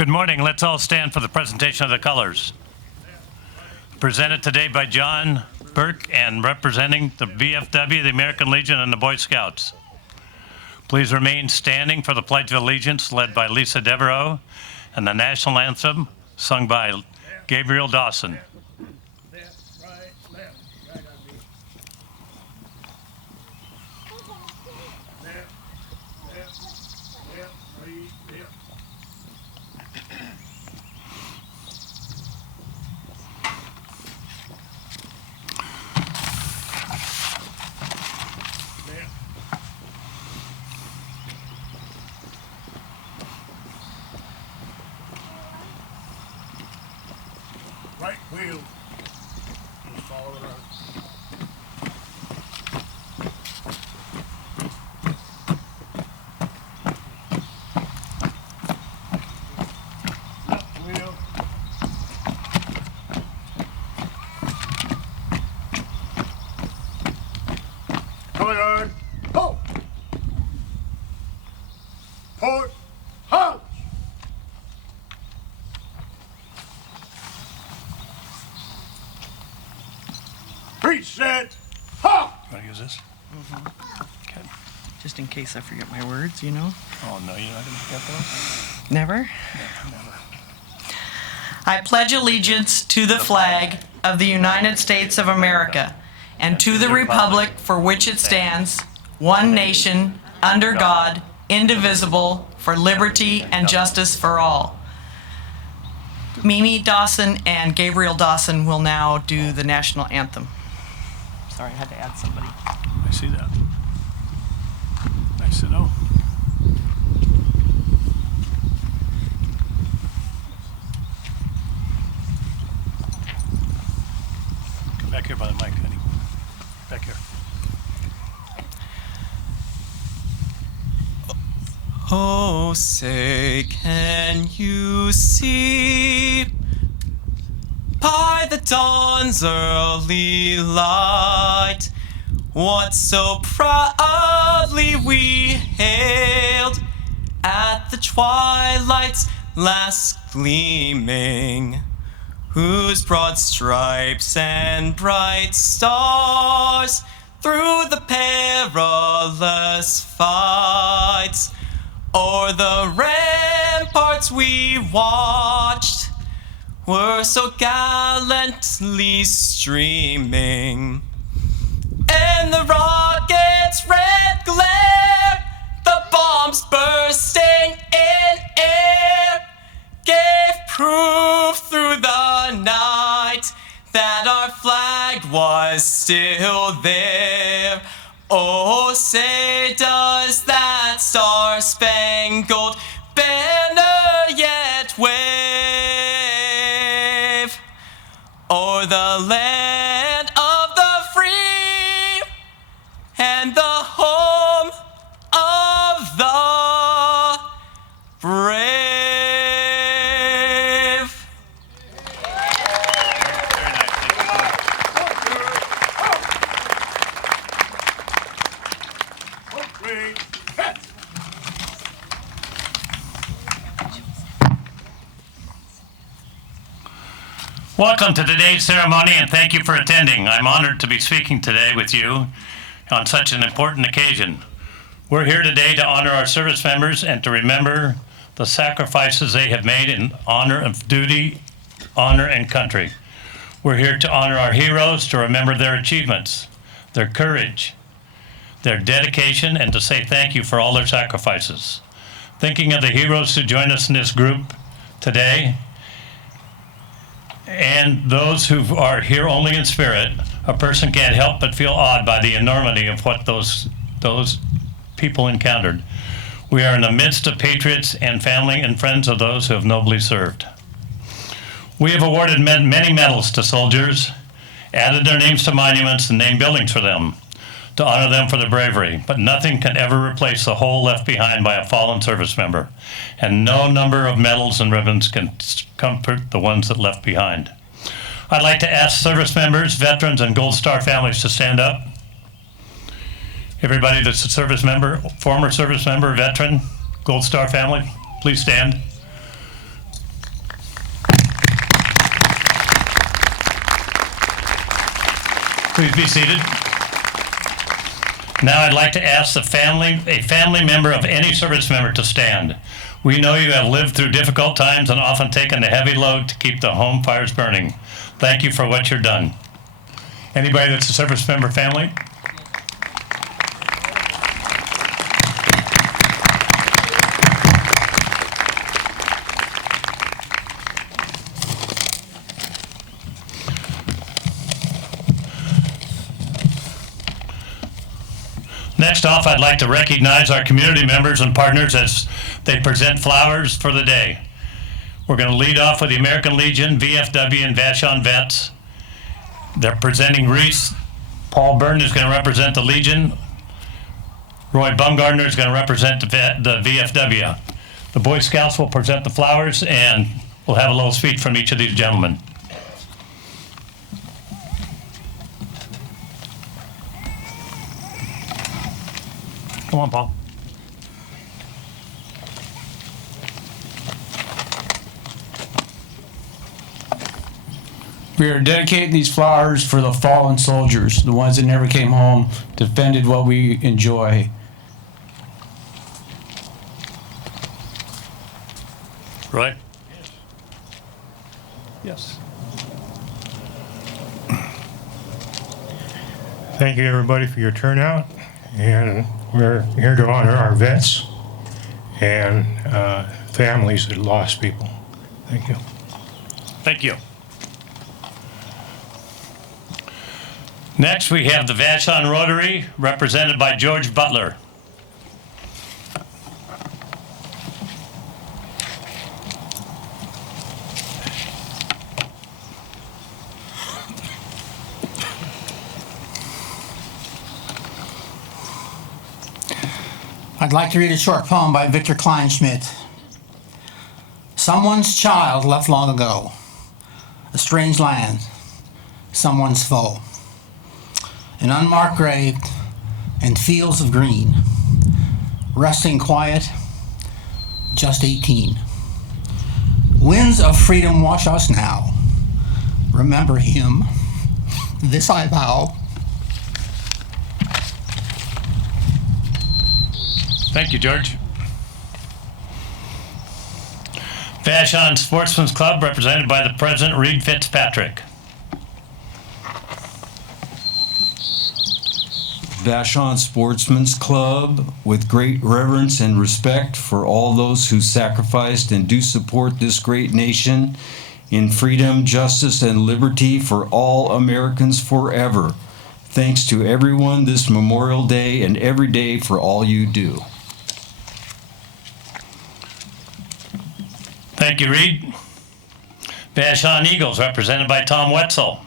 Good morning. Let's all stand for the presentation of the colors. Presented today by John Burke and representing the VFW, the American Legion, and the Boy Scouts. Please remain standing for the Pledge of Allegiance led by Lisa Devereaux and the national anthem sung by Gabriel Dawson. Right wheel. Just follow it around. Left wheel. Color guard. Halt. Port. Halt. Preset. Ha! Want to use this? Okay. Just in case I forget my words, you know. Oh, no, you're not going to forget those? Never. No, never. I pledge allegiance to the flag of the United States of America and to the republic for which it stands, one nation, under God, indivisible, for liberty and justice for all. Mimi Dawson and Gabriel Dawson will now do the national anthem. Sorry, I had to add somebody. I see that. Nice to know. Come back here by the mic, honey. Back here. Oh, say, can you see by the dawn's early light what so proudly we hailed at the twilight's last gleaming, whose broad stripes and bright stars through the perilous fights o'er the ramparts we watched were so gallantly streaming, and the rocket's red glare, the bombs bursting in air, gave proof through the night that our flag was still there. Oh, say does that star-spangled banner yet wave o'er the land of the free and the home of the brave? Very nice. Okay. Welcome to today's ceremony and thank you for attending. I'm honored to be speaking today with you on such an important occasion. We're here today to honor our service members and to remember the sacrifices they have made in honor of duty, honor, and country. We're here to honor our heroes, to remember their achievements, their courage, their dedication, and to say thank you for all their sacrifices. Thinking of the heroes who join us in this group today, and those who are here only in spirit, a person can't help but feel awed by the enormity of what those people encountered. We are in the midst of patriots and family and friends of those who have nobly served. We have awarded many medals to soldiers, added their names to monuments, and named buildings for them to honor them for their bravery, but nothing can ever replace the hole left behind by a fallen service member, and no number of medals and ribbons can comfort the ones that left behind. I'd like to ask service members, veterans, and Gold Star families to stand up. Everybody that's a service member, former service member, veteran, Gold Star family, please stand. Please be seated. Now I'd like to ask a family member of any service member to stand. We know you have lived through difficult times and often taken the heavy load to keep the home fires burning. Thank you for what you've done. Anybody that's a service member family? Next off, I'd like to recognize our community members and partners as they present flowers for the day. We're going to lead off with the American Legion, VFW, and Vashon vets. They're presenting wreaths. Paul Byrne is going to represent the Legion. Roy Bumgardner is going to represent the VFW. The Boy Scouts will present the flowers, and we'll have a little speech from each of these gentlemen. Come on, Paul. We are dedicating these flowers for the fallen soldiers, the ones that never came home, defended what we enjoy. Roy? Yes. Thank you, everybody, for your turnout. And we're here to honor our vets and families that lost people. Thank you. Thank you. Next, we have the Vashon Rotary, represented by George Butler. I'd like to read a short poem by Victor Kleinschmidt. Someone's child left long ago, a strange land, someone's foe. An unmarked grave and fields of green, resting quiet, just 18. Winds of freedom wash us now. Remember him, this I vow. Thank you, George. Vashon Sportsman's Club, represented by the President, Reed Fitzpatrick. Vashon Sportsman's Club, with great reverence and respect for all those who sacrificed and do support this great nation in freedom, justice, and liberty for all Americans forever. Thanks to everyone this Memorial Day and every day for all you do. Thank you, Reed. Vashon Eagles, represented by Tom Wetzel.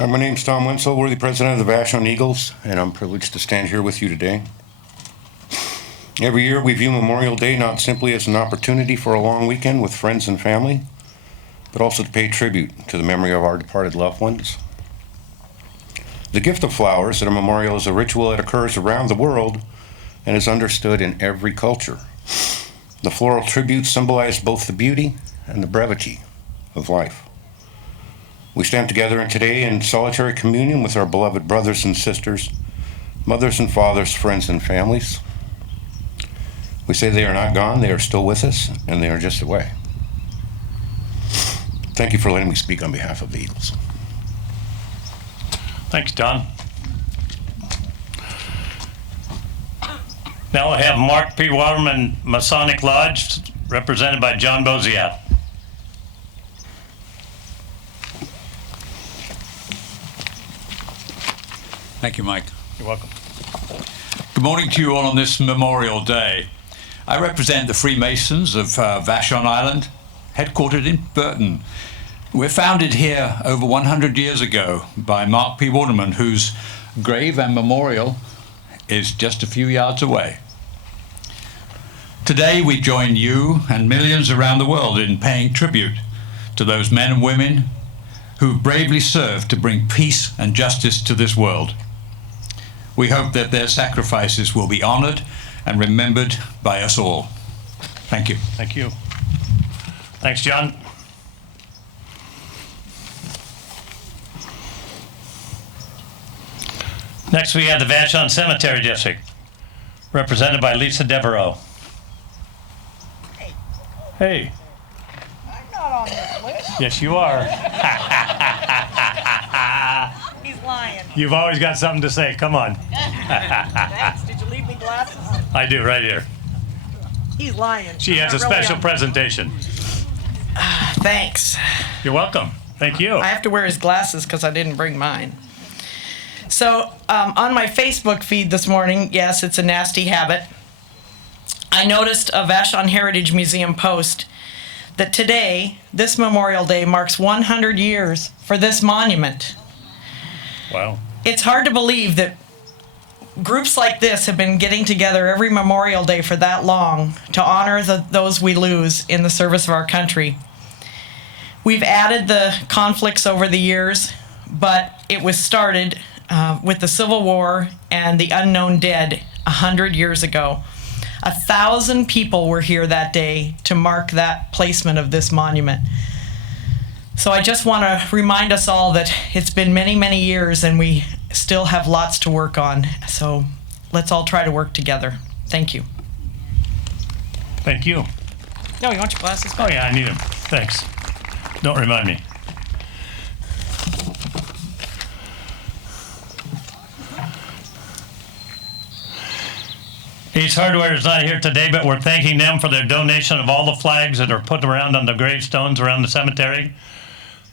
My name's Tom Wenzel, worthy president of the Vashon Eagles, and I'm privileged to stand here with you today. Every year we view Memorial Day not simply as an opportunity for a long weekend with friends and family, but also to pay tribute to the memory of our departed loved ones. The gift of flowers at a memorial is a ritual that occurs around the world and is understood in every culture. The floral tributes symbolize both the beauty and the brevity of life. We stand together today in solitary communion with our beloved brothers and sisters, mothers and fathers, friends and families. We say they are not gone, they are still with us, and they are just away. Thank you for letting me speak on behalf of the Eagles. Thanks, Don. Now we'll have Mark P. Waterman Masonic Lodge, represented by John Boziat. Thank you, Mike. You're welcome. Good morning to you all on this Memorial Day. I represent the Freemasons of Vashon Island, headquartered in Burton. We're founded here over 100 years ago by Mark P. Waterman, whose grave and memorial is just a few yards away. Today we join you and millions around the world in paying tribute to those men and women who bravely served to bring peace and justice to this world. We hope that their sacrifices will be honored and remembered by us all. Thank you. Thank you. Thanks, John. Next, we have the Vashon Cemetery District, represented by Lisa Devereaux. Hey. I'm not on this list. Yes, you are. He's lying. You've always got something to say. Come on. Thanks. Did you leave me glasses? I do, right here. He's lying. She has a special presentation. Thanks. You're welcome. Thank you. I have to wear his glasses because I didn't bring mine. So on my Facebook feed this morning, yes, it's a nasty habit, I noticed a Vashon Heritage Museum post that today, this Memorial Day, marks 100 years for this monument. Wow. It's hard to believe that groups like this have been getting together every Memorial Day for that long to honor those we lose in the service of our country. We've added the conflicts over the years, but it was started with the Civil War and the unknown dead 100 years ago. 1,000 people were here that day to mark that placement of this monument. So I just want to remind us all that it's been many, many years and we still have lots to work on. So let's all try to work together. Thank you. Thank you. No, you want your glasses? Oh, yeah, I need them. Thanks. Don't remind me. Ace Hardware is not here today, but we're thanking them for their donation of all the flags that are put around on the gravestones around the cemetery.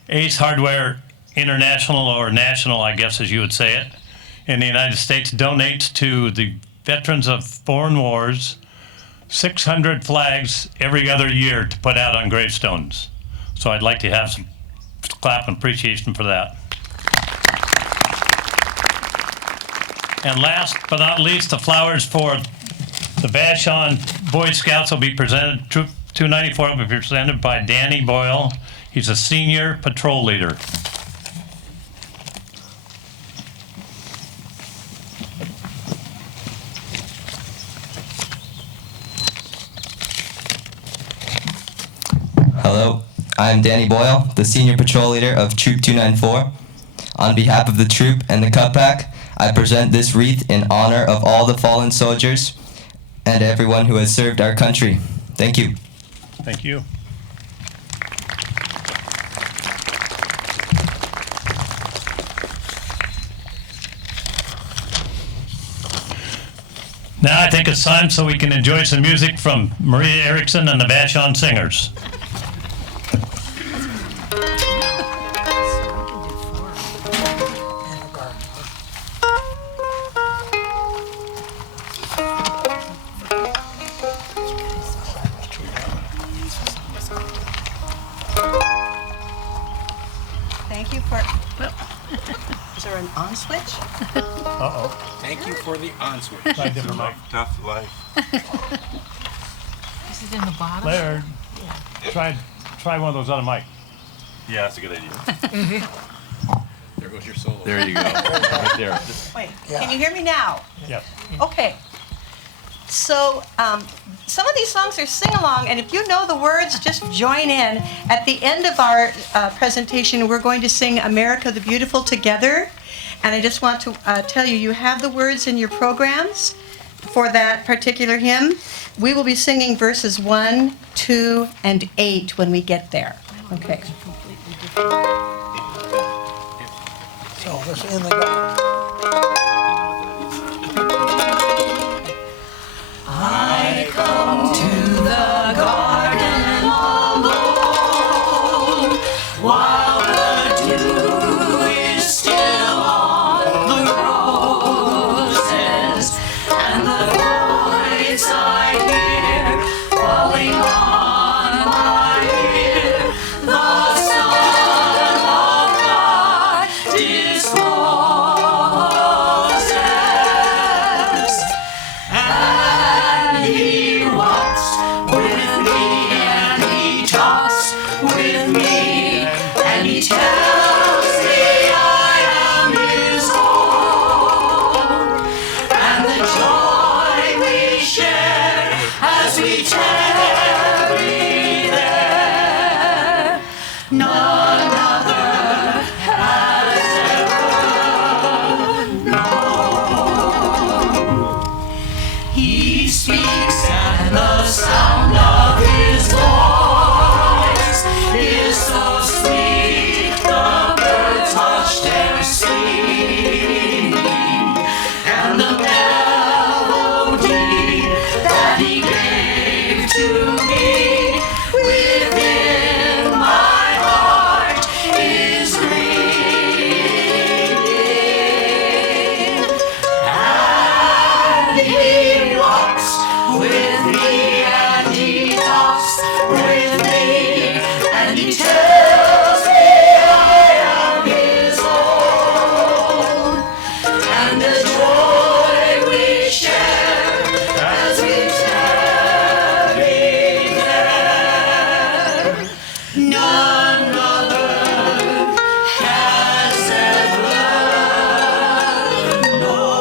Ace Hardware International, or national, I guess as you would say it, in the United States donates to the veterans of foreign wars 600 flags every other year to put out on gravestones. So I'd like to have some clap and appreciation for that. And last but not least, the flowers for the Vashon Boy Scouts will be presented, Troop 294 will be presented by Danny Boyle. He's a senior patrol leader. Hello, I'm Danny Boyle, the Senior Patrol Leader of Troop 294. On behalf of the troop and the Cut Pack, I present this wreath in honor of all the fallen soldiers and everyone who has served our country. Thank you. Thank you. Now I think it's time so we can enjoy some music from Maria Erickson and the Vashon Singers. Thank you for. Is there an on switch? Uh-oh. Thank you for the on switch. Try a different mic. Tough life. Is it in the bottom? Laird, try one of those on a mic. Yeah, that's a good idea. There goes your solo. There you go. Right there. Wait, can you hear me now? Yes. Okay. So some of these songs are sing-along, and if you know the words, just join in. At the end of our presentation, we're going to sing America the Beautiful together. And I just want to tell you, you have the words in your programs for that particular hymn. We will be singing verses 1, 2, and 8 when we get there. Okay. So this in the I come to the garden alone while the dew is still on the roses, and the voice I hear falling on my ear, the Son of God discloses. And he walks with me, and he talks with me, and he tells me I am his own, and the joy we share as we tell speaks, and the sound of his voice is so sweet, the birds hush their singing, and the melody that he gave to me within my heart is ringing. And he walks with me, and he talks with me, and he tells me I am his own, and the joy we share as we tarry there, none other has ever known.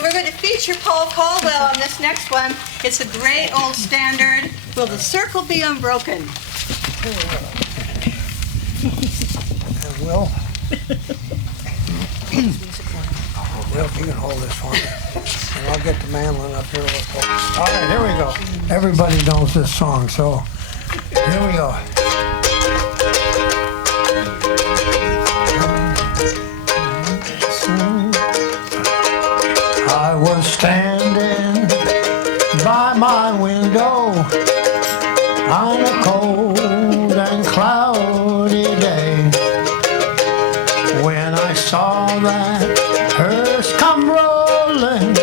We're going to feature Paul Caldwell on this next one. It's a great old standard, Will the Circle Be Unbroken? Will? Will, if you can hold this for me. And I'll get the mandolin up here with Paul. All right, here we go. Everybody knows this song, so here we go. I was standing by my window on a cold and cloudy day when I saw that hearse come rolling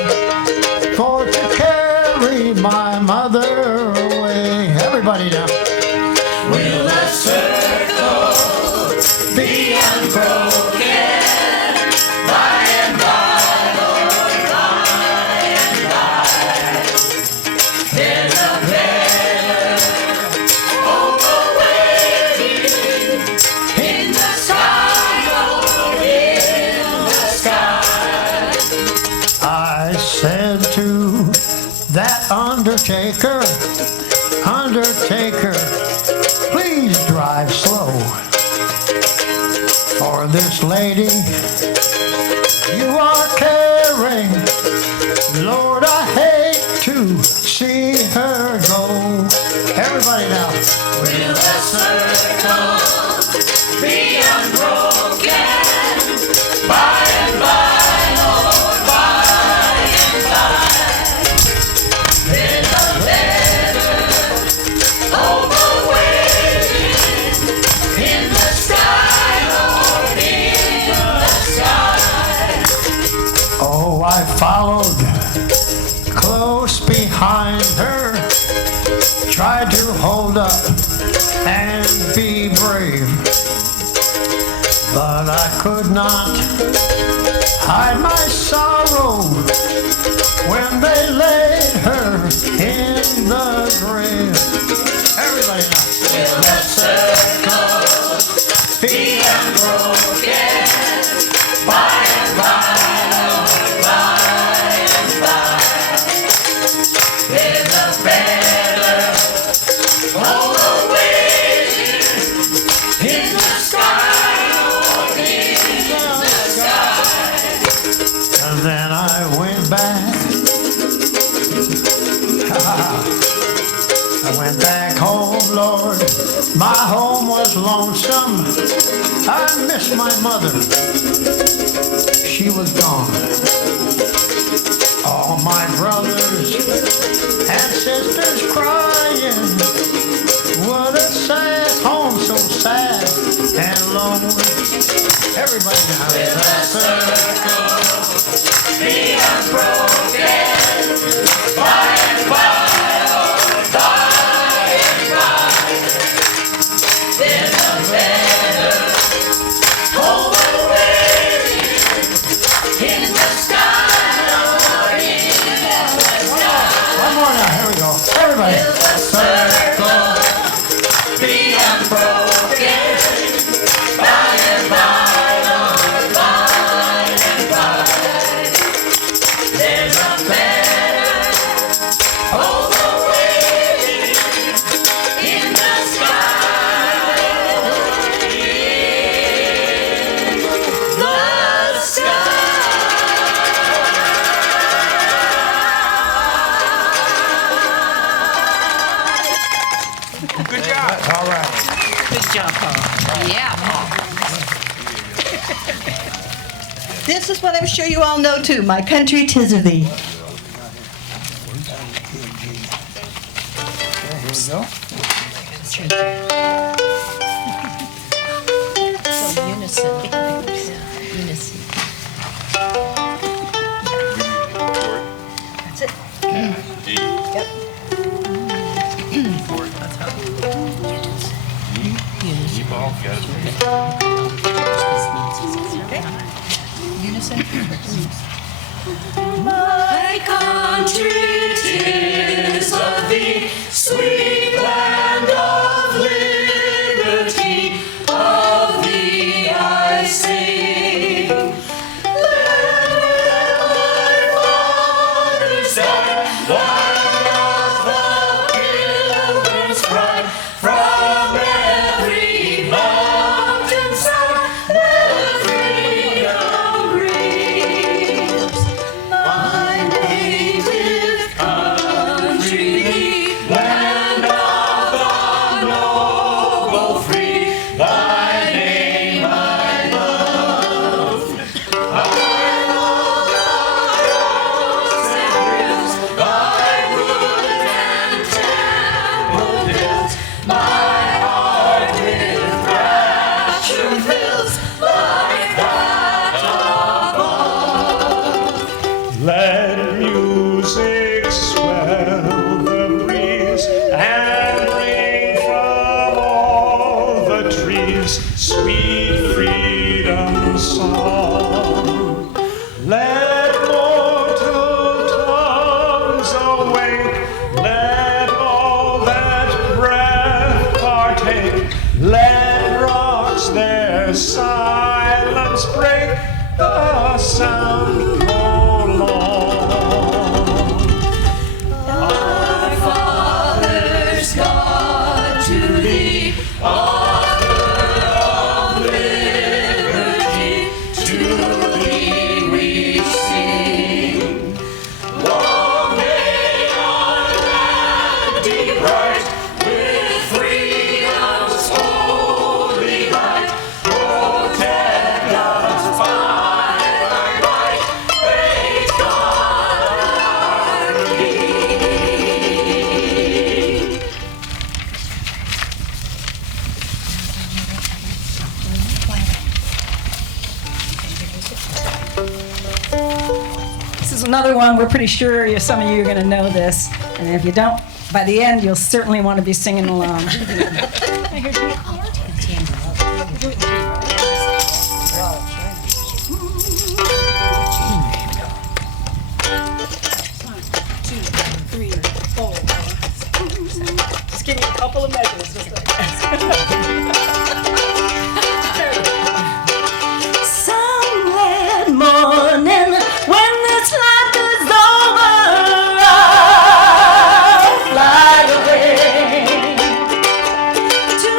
for to carry my mother away. Everybody now. Will the circle be unbroken by and by, Lord, by and by? There's a better hope awaiting in the sky, oh, in the sky. I said to that undertaker, Undertaker, please drive slow. For this lady you are caring, Lord, I hate to see her go. Everybody now. Will the circle be unbroken by and by, Lord, by and by? There's a better hope awaiting in the sky, Lord, in the sky. Oh, I followed close behind her, tried to hold up and be brave, but I could not hide my sorrow when they laid her in the grave. Everybody now. Will the circle be unbroken by and by, Lord, by and by? There's a better hope awaiting in the sky, Lord, in the sky. And then I went back. I went back home, Lord. My home was lonesome. I missed my mother. She was gone. All my brothers and sisters crying. What a sad home, so sad and lonely. Everybody now. Will the circle be unbroken by and by, Lord, by and by? There's a better hope awaiting in the sky, Lord, in the sky. One more now. Here we go. Everybody. Will the circle be unbroken by and by, Lord, by Yeah. This is what I'm sure you all know too. My country, 'tis of thee. Here we go. So unison. Unison. That's it. Yep. My country, 'tis of thee, sweet land of liberty, of thee I sing. Land where my fathers died, land of the pilgrim's pride, from every mountainside, where freedom reigns. My native country, land of the noble free, thy name I love. I love thy oaks and rills, thy wood and temple hills. My heart with rapture fills, like that above. Let music swell the breeze and ring from all the trees sweet freedom song. Let mortal tongues awake, let all that breath partake, let rocks their silence break, the sound prolong. Our fathers, God, to thee, author of liberty, to thee we sing. Long may our land be bright with freedom's holy light. Protect us by thy right, great God, our King. This is another one we're pretty sure some of you are going to know this. And if you don't, by the end, you'll certainly want to be singing along. Just give me a couple of measures. Just like Somewhere morning when this life is over, I'll fly away to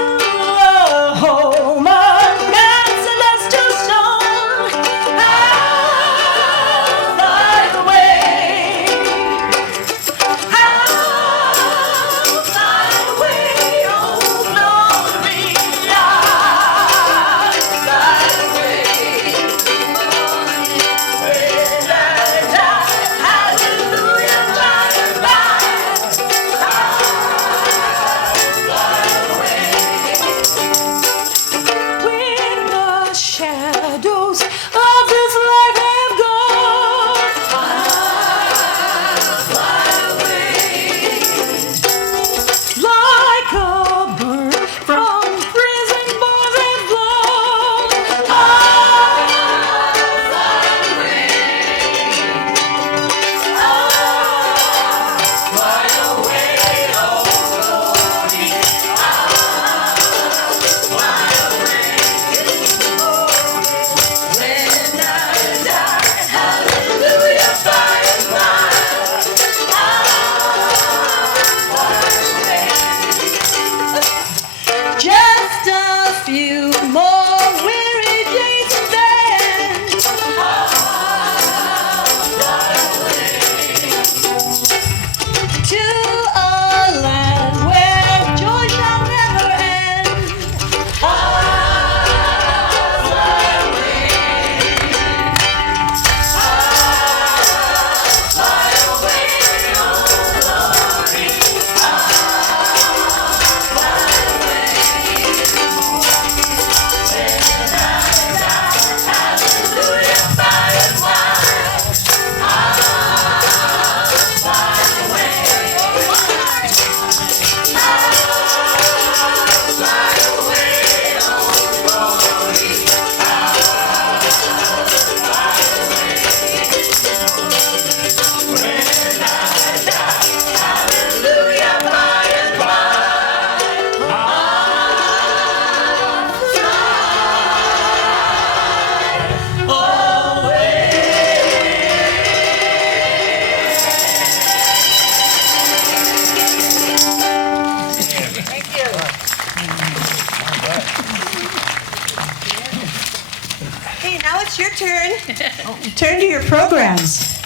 turn to your programs.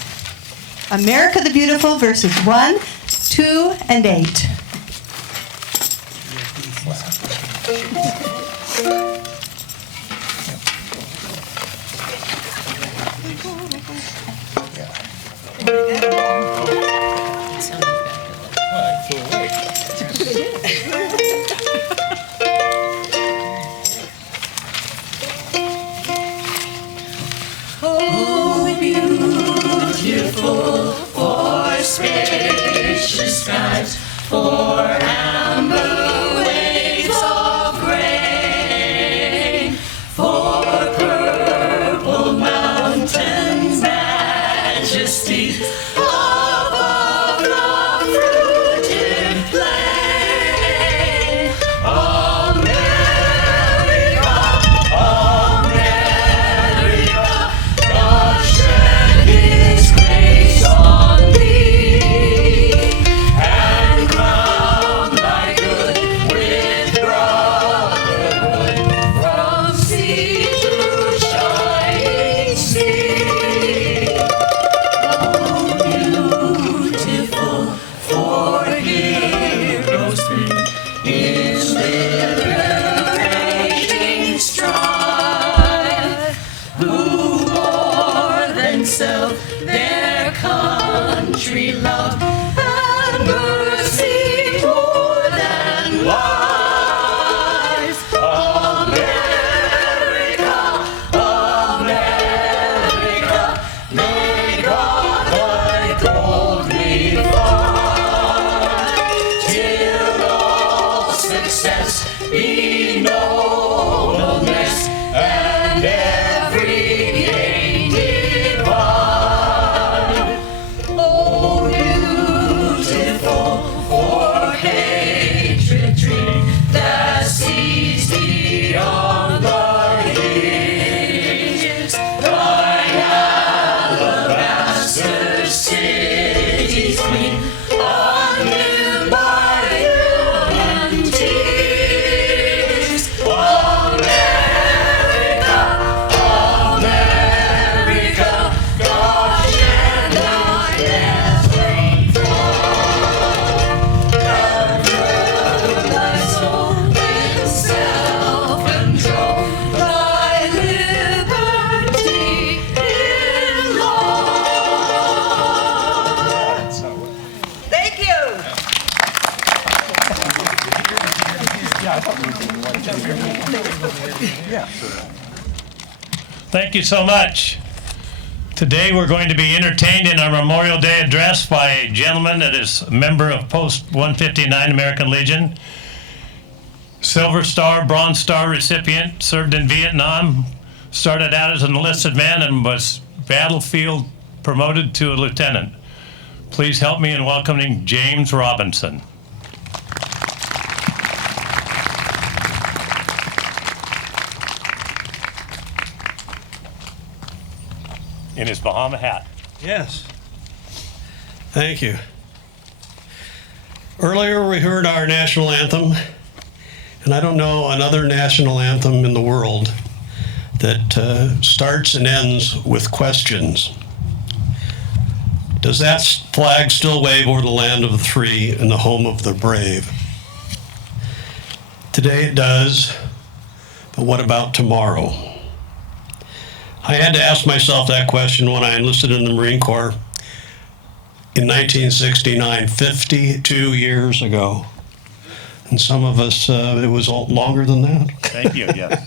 America the Beautiful, verses 1, 2, and 8. Oh, beautiful for spacious skies, for amber waves of grain, for purple mountains, majesties above the fruited plain. America, America, God shed His grace on thee, and crown thy good with brotherhood, from sea to shining sea. Oh, beautiful for heroes three in liberating strife, who more than self their country loved, and mercy more than life. America, America, may God thy gold refine, till all success be nobleness, and every gain divine. Oh, beautiful for hatredry that sees beyond the years, thine alabaster cities clean, undimmed by human tears. America, America, God shed thy death flame fall, convert thy soul with self-control, thy liberty in law. Thank you. Thank you so much. Today we're going to be entertained in our Memorial Day address by a gentleman that is a member of Post 159 American Legion, Silver Star, Bronze Star recipient, served in Vietnam, started out as an enlisted man and was battlefield promoted to a lieutenant. Please help me in welcoming James Robinson. In his Bahama hat. Yes. Thank you. Earlier we heard our national anthem, and I don't know another national anthem in the world that starts and ends with questions. Does that flag still wave over the land of the free and the home of the brave? Today it does, but what about tomorrow? I had to ask myself that question when I enlisted in the Marine Corps in 1969, 52 years ago. And some of us, it was longer than that. Thank you, yes.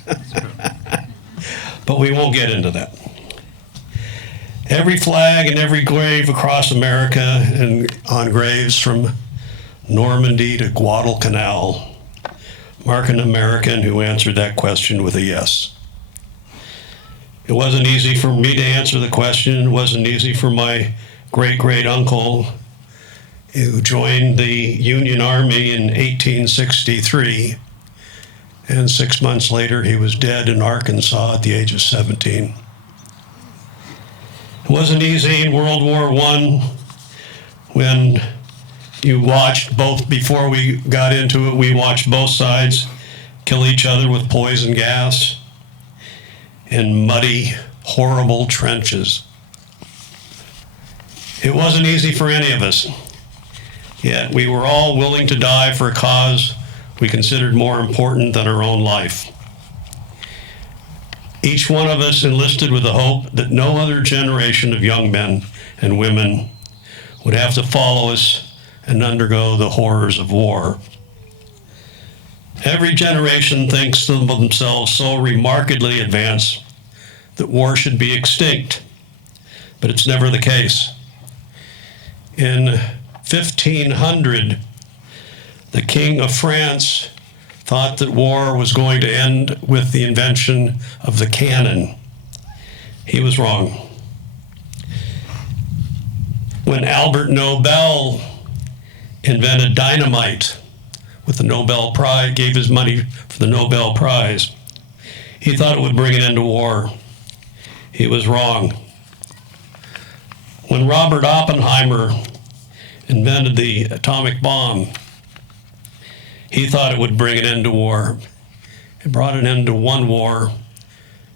But we won't get into that. Every flag and every grave across America and on graves from Normandy to Guadalcanal mark an American who answered that question with a yes. It wasn't easy for me to answer the question. It wasn't easy for my great-great-uncle who joined the Union Army in 1863. And 6 months later, he was dead in Arkansas at the age of 17. It wasn't easy in World War I when you watched both, before we got into it, we watched both sides kill each other with poison gas in muddy horrible trenches. It wasn't easy for any of us, yet we were all willing to die for a cause we considered more important than our own life. Each one of us enlisted with the hope that no other generation of young men and women would have to follow us and undergo the horrors of war. Every generation thinks of themselves so remarkably advanced that war should be extinct, but it's never the case. In 1500, the King of France thought that war was going to end with the invention of the cannon. He was wrong. When Albert Nobel invented dynamite with the Nobel Prize, gave his money for the Nobel Prize, he thought it would bring an end to war. He was wrong. When Robert Oppenheimer invented the atomic bomb, he thought it would bring an end to war. It brought an end to one war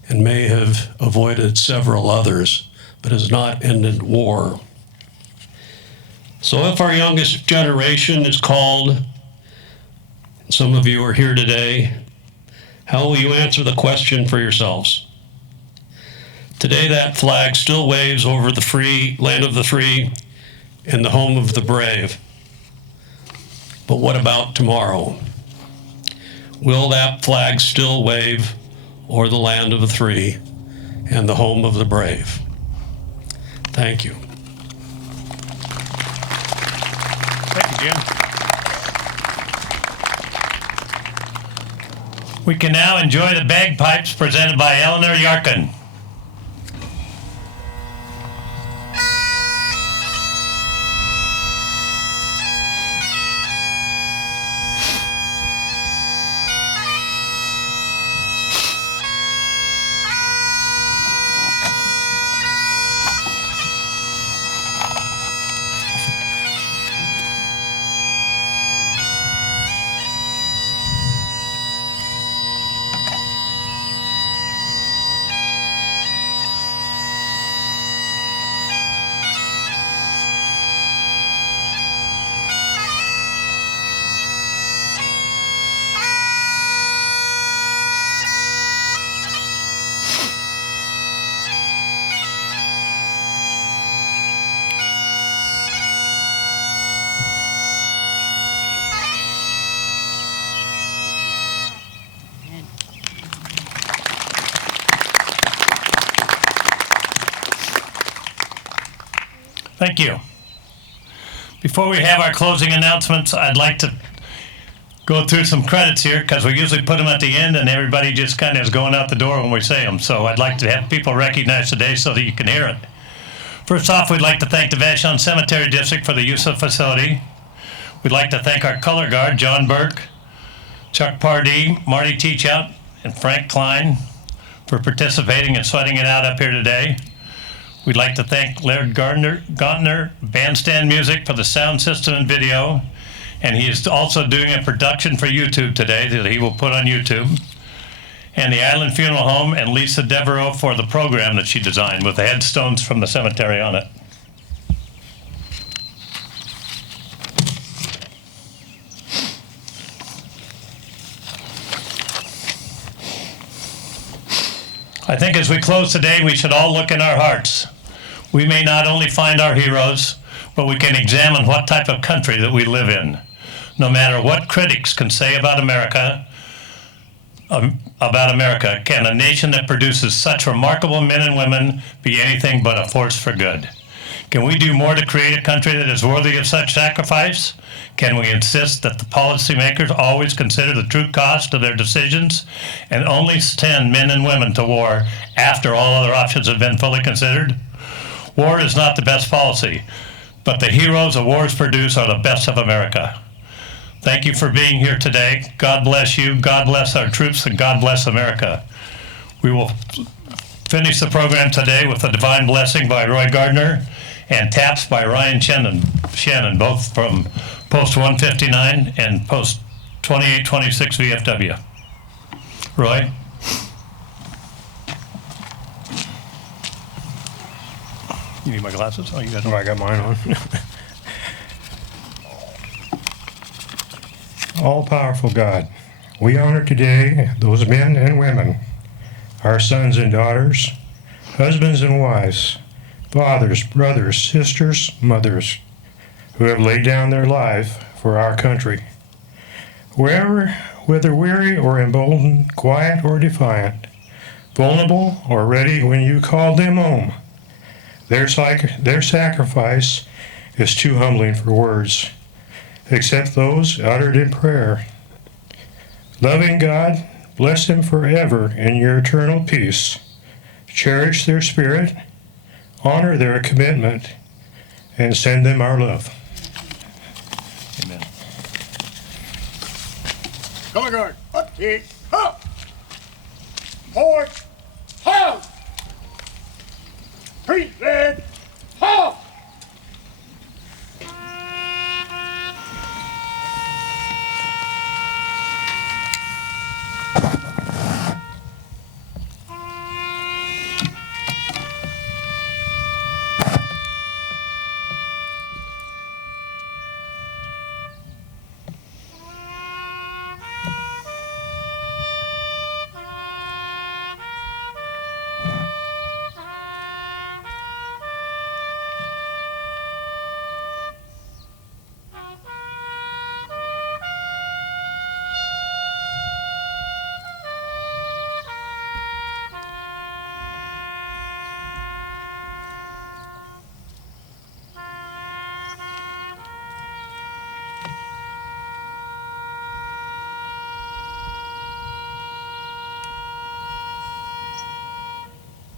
and may have avoided several others, but has not ended war. So if our youngest generation is called, some of you are here today, how will you answer the question for yourselves? Today that flag still waves over the free, land of the free, and the home of the brave. But what about tomorrow? Will that flag still wave over the land of the free and the home of the brave? Thank you. Thank you, Jim. We can now enjoy the bagpipes presented by Eleanor Yarkin. Thank you. Before we have our closing announcements, I'd like to go through some credits here because we usually put them at the end and everybody just kind of is going out the door when we say them. So I'd like to have people recognized today so that you can hear it. First off, we'd like to thank the Vashon Cemetery District for the use of the facility. We'd like to thank our color guard, John Burke, Chuck Pardee, Marty Teachout, and Frank Klein for participating and sweating it out up here today. We'd like to thank Laird Gauntner, Bandstand Music, for the sound system and video. And he is also doing a production for YouTube today that he will put on YouTube. And the Island Funeral Home and Lisa Devereaux for the program that she designed with the headstones from the cemetery on it. I think as we close today, we should all look in our hearts. We may not only find our heroes, but we can examine what type of country that we live in. No matter what critics can say about America, can a nation that produces such remarkable men and women be anything but a force for good? Can we do more to create a country that is worthy of such sacrifice? Can we insist that the policymakers always consider the true cost of their decisions and only send men and women to war after all other options have been fully considered? War is not the best policy, but the heroes of wars produce are the best of America. Thank you for being here today. God bless you, God bless our troops, and God bless America. We will finish the program today with a divine blessing by Roy Gardner and taps by Ryan Shannon, both from Post 159 and Post 2826 VFW. Roy? You need my glasses? Oh, you got Oh, I got mine on. All-powerful God, we honor today those men and women, our sons and daughters, husbands and wives, fathers, brothers, sisters, mothers, who have laid down their life for our country. Whether weary or emboldened, quiet or defiant, vulnerable or ready when you called them home, their sacrifice is too humbling for words, except those uttered in prayer. Loving God, bless them forever in your eternal peace. Cherish their spirit, honor their commitment, and send them our love. Amen. Color guard, upkeep, up. Port, halt. Present, halt.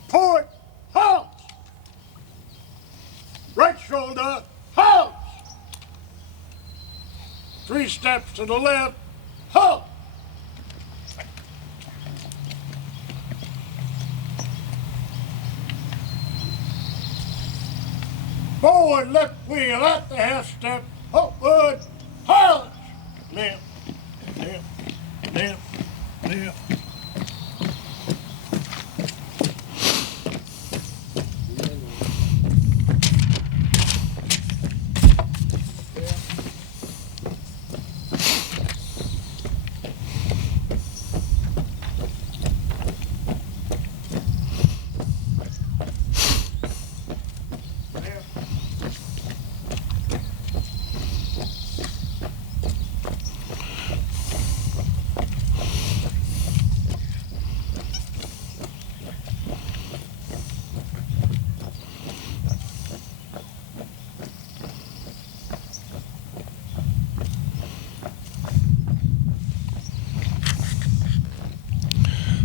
Port, halt. Right shoulder, halt. 3 steps to the left, halt. Forward left wheel at the half step, upward, halt. Left, left, left, left.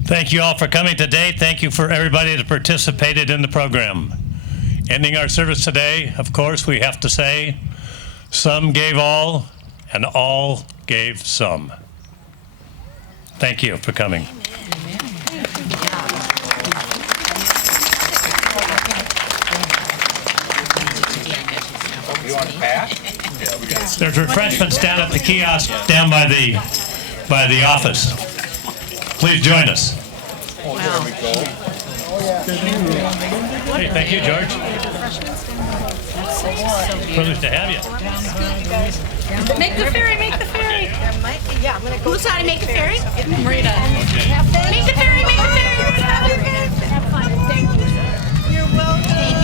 Thank you all for coming today. Thank you for everybody that participated in the program. Ending our service today, of course, we have to say, some gave all, and all gave some. Thank you for coming. You want to pass? There's refreshments down at the kiosk down by the office. Please join us. Hey, thank you, George. Privileged to have you. Make the ferry, make the ferry. Yeah, I'm gonna go. Who's how to make the ferry? Marita. Have fun. Make the ferry, make the ferry. Have fun. Thank you. You're welcome.